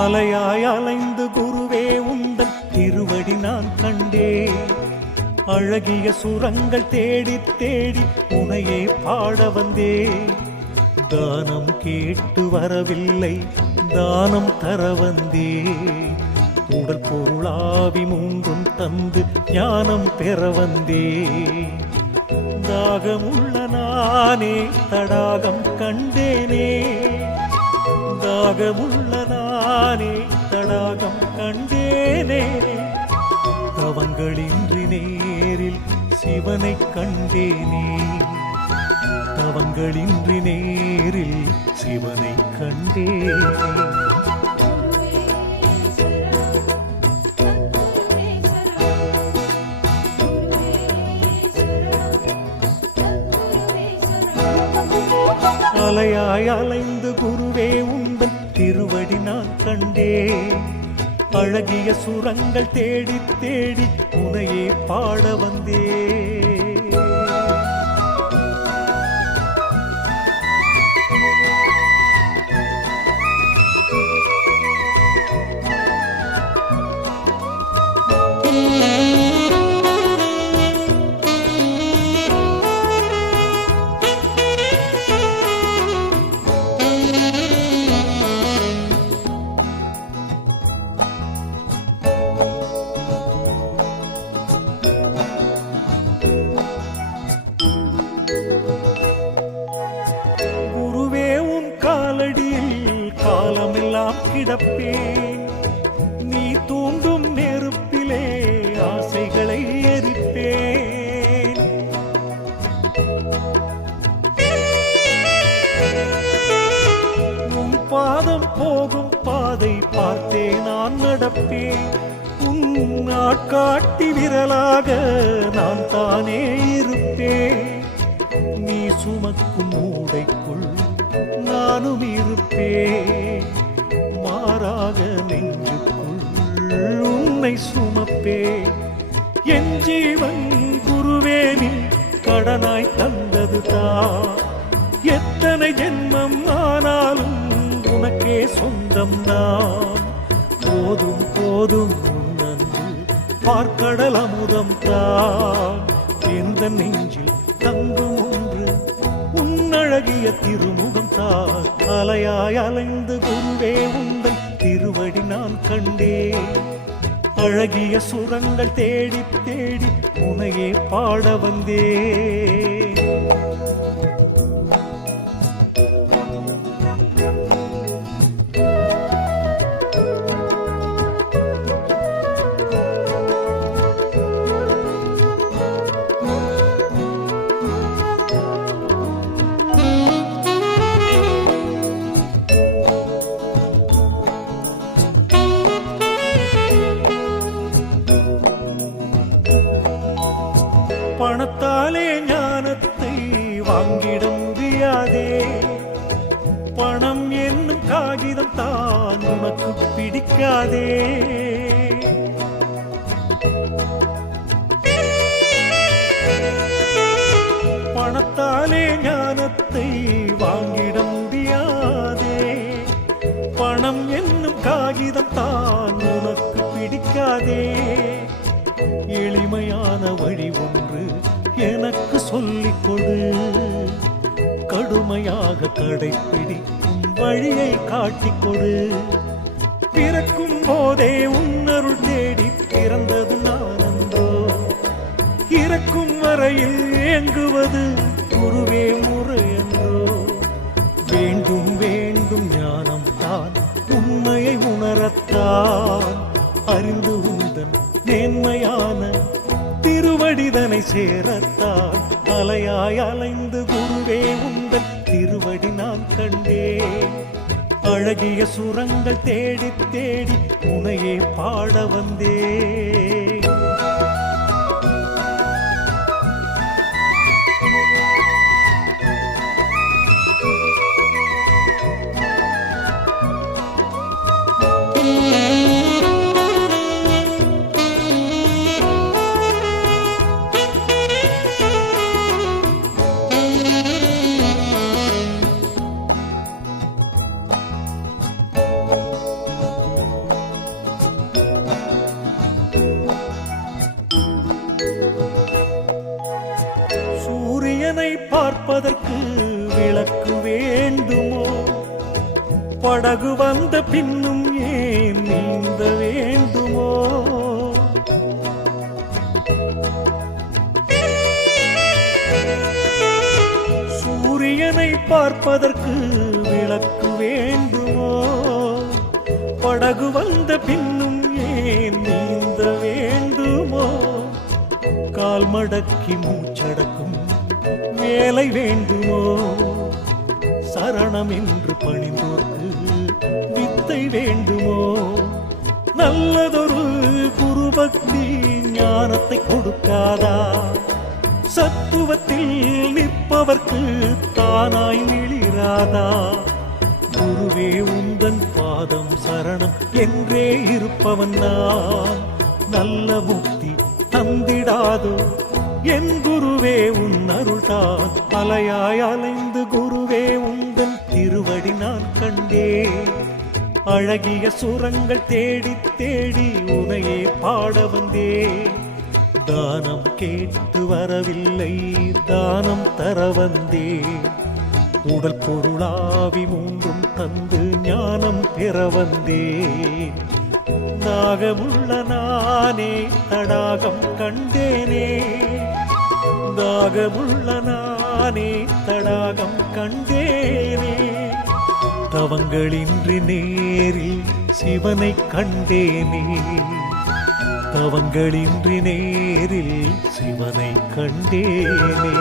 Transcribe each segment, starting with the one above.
அலையாய் அலைந்து குருவே உந்தன் திருவடி நான் கண்டேன். அழகிய சுரங்கள் தேடி தேடி உனையே பாட வந்தேன். தானம் கேட்டு வரவில்லை, தானம் தர வந்தேன். உடல் பொருளாவி மூன்றும் தந்து ஞானம் பெற வந்தேன். தாகமுள்ள நானே தடாகம் கண்டேனே, தாகமுள்ள நானே தடாகம் கண்டேனே. தவங்களின்றி நேரில் சிவனை கண்டேனே, தவங்களின்றி நேரில் சிவனை கண்டேனே. அலையாய் அலைந்து குருவே உந்தன் திருவடி நான் கண்டேன். அழகிய சுரங்கள் தேடி தேடி உனையே பாட வந்தேன். கிடப்பேன், நீ தூண்டும் நெருப்பிலே ஆசைகளை எரிப்பேன். உன் பாதம் போகும் பாதை பார்த்தே நான் நடப்பேன். உன் நாட்காட்டி விரலாக நான் தானே இருப்பேன். நீ சுமக்கும் மூடைக்குள் நானும் இருப்பேன். மாறாக நெஞ்சுக்குள் உன்னை சுமப்பே. என் ஜீவன் குருவே நீ கடனாய் தந்தது தான். எத்தனை ஜென்மம் ஆனாலும் உனக்கே சொந்தம் நான். போதும் போதும் உன்னன்று பார்க்கடல் அமுதம் தான். எந்த நெஞ்சில் தங்கும் ஒன்று உன்னழகிய திருமுகம் தான். அலையாய் அலைந்து குருவே உந்தன் திருவடி நான் கண்டேன். அழகிய சுரங்கள் தேடி தேடி உனையே பாட வந்தேன். பணத்தாலே ஞானத்தை வாங்கிட முடியாதே. பணம் என்னும் காகிதம் தான் உனக்கு பிடிக்காதே. பணத்தாலே ஞானத்தை வாங்கிட முடியாதே. பணம் என்னும் காகிதம் தான் உனக்கு பிடிக்காதே. எளிமையான வழி ஒன்று எனக்கு சொல்லிக் கொடு. கடுமையாக கடைப்பிடிக்கும் வழியை காட்டிக் கொடு. பிறக்கும் போதே உன்னருள் தேடி பிறந்தது நானந்தோ. இறக்கும் வரையில் ஏங்குவது குருவே முறையன்றோ. வேண்டும் வேண்டும் ஞானம் தான் உண்மையை உணரத்தான். அறிந்து உந்தன் மேன்மையான திருவடிதனை சேரத்தான். அலையாய் அலைந்து குருவே உந்தன் திருவடி நான் கண்டேன். அழகிய சுரங்கள் தேடி தேடி உனையே பாட வந்தேன். பார்ப்பதற்கு விளக்கு வேண்டுமோ? படகு வந்த பின்னும் ஏன் நீந்த வேண்டுமோ? சூரியனை பார்ப்பதற்கு விளக்கு வேண்டுமோ? படகு வந்த பின்னும் ஏன் நீந்த வேண்டுமோ? கால் மடக்கி மூச்சடக்கும் வேலை வேண்டுமோ? சரணம் என்று பணிந்தோர்க்கு வித்தை வேண்டுமோ? நல்லதொரு குருபக்தி ஞானத்தை கொடுக்காதா? சத்துவத்தில் நிற்பவர்க்கு தானாய் மிளிராதா? குருவே உந்தன் பாதம் சரணம் என்றே இருப்பவன் நான். நல்ல முக்தி தந்திடாதோ என் குருவே உன் அருள்தான். அலையாய் அலைந்து குருவே உந்தன் திருவடி நான் கண்டேன். அழகிய சுரங்கள் தேடி தேடி உனையே பாட வந்தேன். தானம் கேட்டு வரவில்லை, தானம் தர வந்தேன். உடல் பொருளாவி மூன்றும் தந்து ஞானம் பெற வந்தேன். தாகமுள்ள நானே தடாகம் கண்டேனே, தாகமுள்ள நானே தடாகம் கண்டேனே. தவங்களின்றி நேரில் சிவனை கண்டேனே, தவங்களின்றி நேரில் சிவனை கண்டேனே.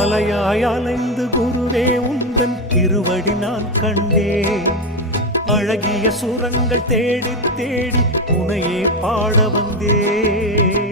அலையாய் அலைந்து குருவே உந்தன் திருவடி நான் கண்டேன். அழகிய சுரங்கள் தேடி தேடி உனையே பாட வந்தேன்.